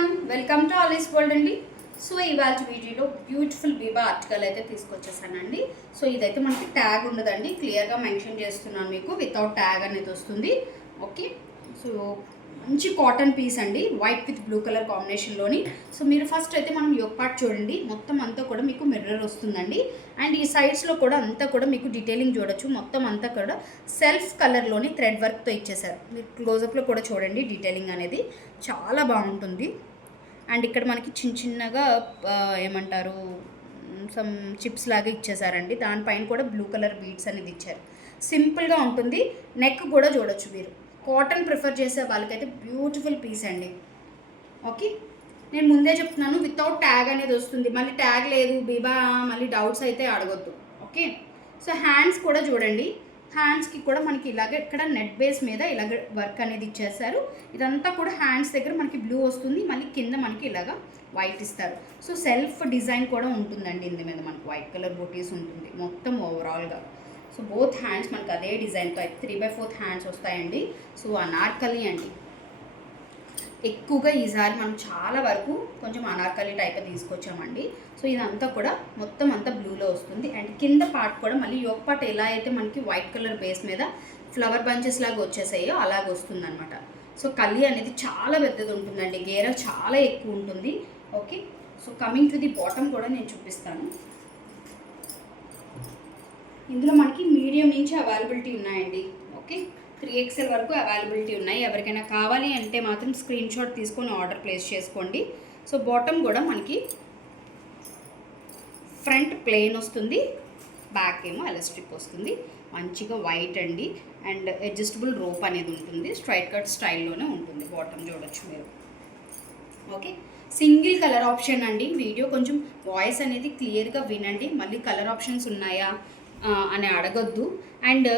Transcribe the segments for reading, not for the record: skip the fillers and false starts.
Everyone, welcome to Alice world అండి. So ఇవాళ వీడియోలో బ్యూటిఫుల్ బీబా ఆర్టికల్ అయితే తీసుకొచ్చేసానండి. సో ఇదైతే మనకి ట్యాగ్ ఉండదండి, క్లియర్గా మెన్షన్ చేస్తున్నాను మీకు, వితౌట్ ట్యాగ్ అనేది వస్తుంది. ఓకే, సో మంచి కాటన్ పీస్ అండి, వైట్ విత్ బ్లూ కలర్ కాంబినేషన్లోని. సో మీరు ఫస్ట్ అయితే మనం యోక్ పార్ట్ చూడండి, మొత్తం అంతా కూడా మీకు మిర్రర్ వస్తుందండి. అండ్ ఈ సైడ్స్లో కూడా అంతా కూడా మీకు డీటెయిలింగ్ చూడొచ్చు. మొత్తం అంతా కూడా సెల్ఫ్ కలర్లోని థ్రెడ్ వర్క్తో ఇచ్చేసారు. మీరు క్లోజప్లో కూడా చూడండి, డీటెయిలింగ్ అనేది చాలా బాగుంటుంది. అండ్ ఇక్కడ మనకి చిన్నగా ఏమంటారు, సమ్ చిప్స్ లాగా ఇచ్చేసారండి. దానిపైన కూడా బ్లూ కలర్ బీడ్స్ అనేది ఇచ్చారు. సింపుల్గా ఉంటుంది. నెక్ కూడా చూడొచ్చు మీరు. కాటన్ ప్రిఫర్ చేసే వాళ్ళకైతే బ్యూటిఫుల్ పీస్ అండి. ఓకే, నేను ముందే చెప్తున్నాను, వితౌట్ ట్యాగ్ అనేది వస్తుంది. మళ్ళీ ట్యాగ్ లేదు బీబా మళ్ళీ డౌట్స్ అయితే అడగొద్దు. ఓకే, సో హ్యాండ్స్ కూడా చూడండి. హ్యాండ్స్కి కూడా మనకి ఇలాగ ఇక్కడ నెట్ బేస్ మీద ఇలాగ వర్క్ అనేది ఇచ్చేస్తారు. ఇదంతా కూడా హ్యాండ్స్ దగ్గర మనకి బ్లూ వస్తుంది, మళ్ళీ కింద మనకి ఇలాగ వైట్ ఇస్తారు. సో సెల్ఫ్ డిజైన్ కూడా ఉంటుందండి. ఇందు మీద మనకి వైట్ కలర్ బూటీస్ ఉంటుంది మొత్తం ఓవరాల్గా. సో బోత్ హ్యాండ్స్ మనకు అదే డిజైన్తో అయితే 3/4 హ్యాండ్స్ వస్తాయండి. సో అనార్కలి అండి, ఎక్కువగా ఈసారి మనం చాలా వరకు కొంచెం అనార్కలి టైప్ తీసుకొచ్చామండి. సో ఇదంతా కూడా మొత్తం అంతా బ్లూలో వస్తుంది. అండ్ కింద పార్ట్ కూడా మళ్ళీ యోక్ పార్ట్ ఎలా అయితే మనకి వైట్ కలర్ బేస్ మీద ఫ్లవర్ బంచెస్ లాగా వచ్చేసాయో అలాగ వస్తుంది అనమాట. సో కలి అనేది చాలా పెద్దది ఉంటుందండి, గేర చాలా ఎక్కువ ఉంటుంది. Okay, so coming to the bottom కూడా నేను చూపిస్తాను. ఇందులో మనకి మీడియం నుంచి అవైలబిలిటీ ఉన్నాయండి. ఓకే, 3XL వరకు అవైలబిలిటీ ఉన్నాయి. ఎవరికైనా కావాలి అంటే మాత్రం స్క్రీన్ షాట్ తీసుకొని ఆర్డర్ ప్లేస్ చేసుకోండి. సో బాటమ్ కూడా మనకి ఫ్రంట్ ప్లెయిన్ వస్తుంది, బ్యాక్ ఏమో ఎలాస్టిక్ వస్తుంది. మంచిగా వైట్ అండి. అండ్ అడ్జస్టబుల్ రోప్ అనేది ఉంటుంది, స్ట్రైట్ కట్ స్టైల్లోనే ఉంటుంది. బాటమ్ చూడొచ్చు మీరు. ఓకే, సింగిల్ కలర్ ఆప్షన్ అండి. వీడియో కొంచెం వాయిస్ అనేది క్లియర్గా వినండి, మళ్ళీ కలర్ ఆప్షన్స్ ఉన్నాయా అని అడగొద్దు. అండ్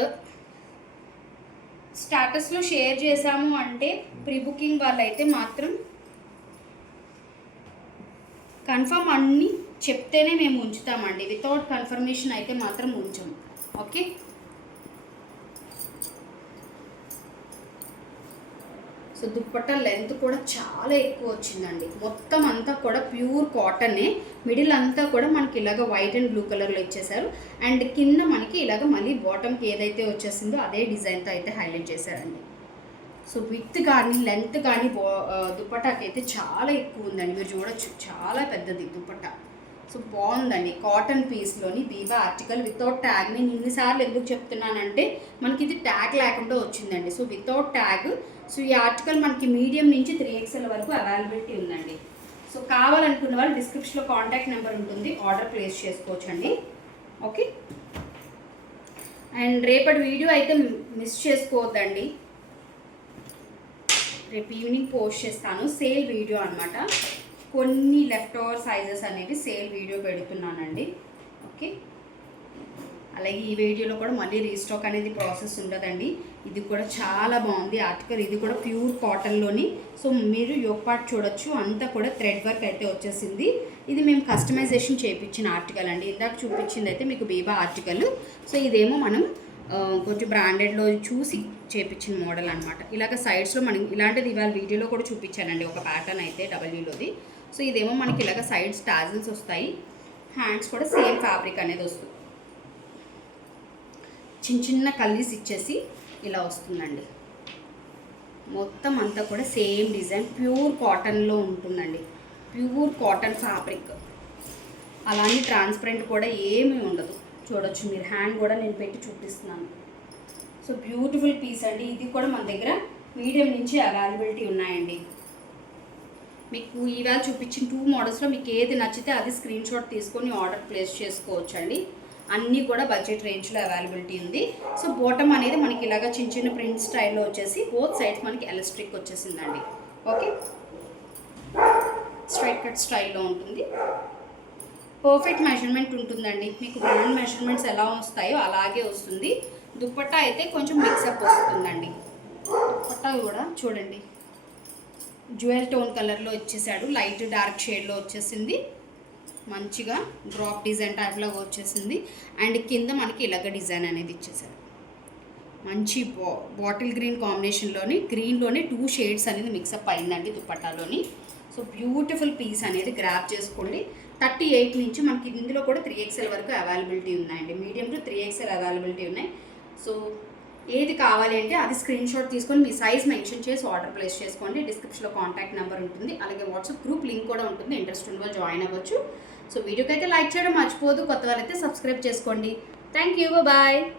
స్టాటస్లో షేర్ చేసాము అంటే ప్రీ బుకింగ్ వాళ్ళైతే మాత్రం కన్ఫర్మ్ అన్నీ చెప్తేనే మేము ఉంచుతామండి, వితౌట్ కన్ఫర్మేషన్ అయితే మాత్రం ఉంచము. ఓకే, సో దుప్పట్టా లెంత్ కూడా చాలా ఎక్కువ వచ్చిందండి. మొత్తం అంతా కూడా ప్యూర్ కాటనే. మిడిల్ అంతా కూడా మనకి ఇలాగ వైట్ అండ్ బ్లూ కలర్లో ఇచ్చేసారు. అండ్ కింద మనకి ఇలాగ మళ్ళీ బాటమ్కి ఏదైతే వచ్చేసిందో అదే డిజైన్తో అయితే హైలైట్ చేశారండి. సో విత్ కానీ లెంత్ కానీ దుప్పటాకి అయితే చాలా ఎక్కువ ఉందండి. మీరు చూడొచ్చు, చాలా పెద్దది దుప్పట్టా. సో బాగుందండి, కాటన్ పీస్లోని బీబా ఆర్టికల్ వితౌట్ ట్యాగ్. నేను ఇన్నిసార్లు ఎందుకు చెప్తున్నానంటే మనకి ఇది ట్యాగ్ లేకుండా వచ్చిందండి. So without tag. సో ఈ ఆర్టికల్ మనకి మీడియం నుంచి 3XL వరకు అవైలబిలిటీ ఉందండి. సో కావాలనుకున్న వాళ్ళు డిస్క్రిప్షన్లో కాంటాక్ట్ నెంబర్ ఉంటుంది, ఆర్డర్ ప్లేస్ చేసుకోవచ్చండి. ఓకే, అండ్ రేపటి వీడియో అయితే మిస్ చేసుకోవద్దండి. రేపు ఈవినింగ్ పోస్ట్ చేస్తాను, సేల్ వీడియో అనమాట. కొన్ని లెఫ్ట్ ఓవర్ సైజెస్ అనేవి సేల్ వీడియో పెడుతున్నానండి. ఓకే, అలాగే ఈ వీడియోలో కూడా మళ్ళీ రీస్టాక్ అనేది ప్రాసెస్ ఉండదండి. ఇది కూడా చాలా బాగుంది ఆర్టికల్. ఇది కూడా ప్యూర్ కాటన్లోని. సో మీరు యోక్ పార్ట్ చూడొచ్చు, అంతా కూడా థ్రెడ్ వర్క్ అయితే వచ్చేసింది. ఇది మేము కస్టమైజేషన్ చేయించిన ఆర్టికల్ అండి. ఇందాక చూపించింది అయితే మీకు బీబా ఆర్టికల్. సో ఇదేమో మనం కొంచెం బ్రాండెడ్లో చూసి చేయించిన మోడల్ అనమాట. ఇలాగ సైడ్స్లో మనం ఇలాంటిది ఇవాళ వీడియోలో కూడా చూపించానండి, ఒక ప్యాటర్న్ అయితే డబ్ల్యూలోది. సో ఇదేమో మనకి ఇలాగ సైడ్స్ టాజిల్స్ వస్తాయి. హ్యాండ్స్ కూడా సేమ్ ఫ్యాబ్రిక్ అనేది వస్తుంది. చిన్న కల్లీస్ ఇచ్చేసి ఇలా వస్తుందండి. మొత్తం అంతా కూడా సేమ్ డిజైన్, ప్యూర్ కాటన్లో ఉంటుందండి. ప్యూర్ కాటన్ ఫ్యాబ్రిక్, అలానే ట్రాన్స్పరెంట్ కూడా ఏమీ ఉండదు. చూడొచ్చు మీరు, హ్యాండ్ కూడా నేను పెట్టి చూపిస్తున్నాను. సో బ్యూటిఫుల్ పీస్ అండి. ఇది కూడా మన దగ్గర మీడియం నుంచి అవైలబిలిటీ ఉన్నాయండి. మీకు ఈవేళ చూపించిన 2 మోడల్స్లో మీకు ఏది నచ్చితే అది స్క్రీన్ షాట్ తీసుకొని ఆర్డర్ ప్లేస్ చేసుకోవచ్చు అండి. అన్నీ కూడా బడ్జెట్ రేంజ్లో అవైలబిలిటీ ఉంది. సో బాటమ్ అనేది మనకి ఇలాగ చిన్న ప్రింట్ స్టైల్లో వచ్చేసి బోత్ సైడ్స్ మనకి ఎలాస్టిక్ వచ్చేసిందండి. ఓకే, స్ట్రైట్ కట్ స్టైల్లో ఉంటుంది. పర్ఫెక్ట్ మెజర్మెంట్ ఉంటుందండి. మీకు బ్రాండ్ మెజర్మెంట్స్ ఎలా వస్తాయో అలాగే వస్తుంది. దుప్పట్టా అయితే కొంచెం మిక్సప్ వస్తుందండి. దుప్పట్టా కూడా చూడండి, జ్యువెల్ టోన్ కలర్లో వచ్చేసాడు, లైట్ డార్క్ షేడ్లో వచ్చేసింది. మంచిగా డ్రాప్ డిజైన్ టైప్లో వచ్చేసింది. అండ్ కింద మనకి ఇలాగ డిజైన్ అనేది ఇచ్చేసారు. మంచి బాటిల్ గ్రీన్ కాంబినేషన్లోని గ్రీన్లోనే 2 షేడ్స్ అనేది మిక్సప్ అయిందండి దుపట్టాలోని. సో బ్యూటిఫుల్ పీస్ అనేది గ్రాప్ చేసుకోండి. 38 నుంచి మనకి ఇందులో కూడా 3XL వరకు అవైలబిలిటీ ఉన్నాయండి. మీడియం టు 3XL అవైలబిలిటీ ఉన్నాయి. సో ఏది కావాలి అంటే అది స్క్రీన్ షాట్ తీసుకొని మీ సైజ్ మెన్షన్ చేసి ఆర్డర్ ప్లేస్ చేసుకోండి. డిస్క్రిప్షన్లో కాంటాక్ట్ నెంబర్ ఉంటుంది, అలాగే వాట్సాప్ గ్రూప్ లింక్ కూడా ఉంటుంది. ఇంట్రెస్ట్ ఉన్న వాళ్ళు జాయిన్ అవ్వచ్చు. సో వీడియోకి అయితే లైక్ చేయడం మర్చిపోదు. కొత్త వాళ్ళైతే సబ్స్క్రైబ్ చేసుకోండి. Thank you, bye.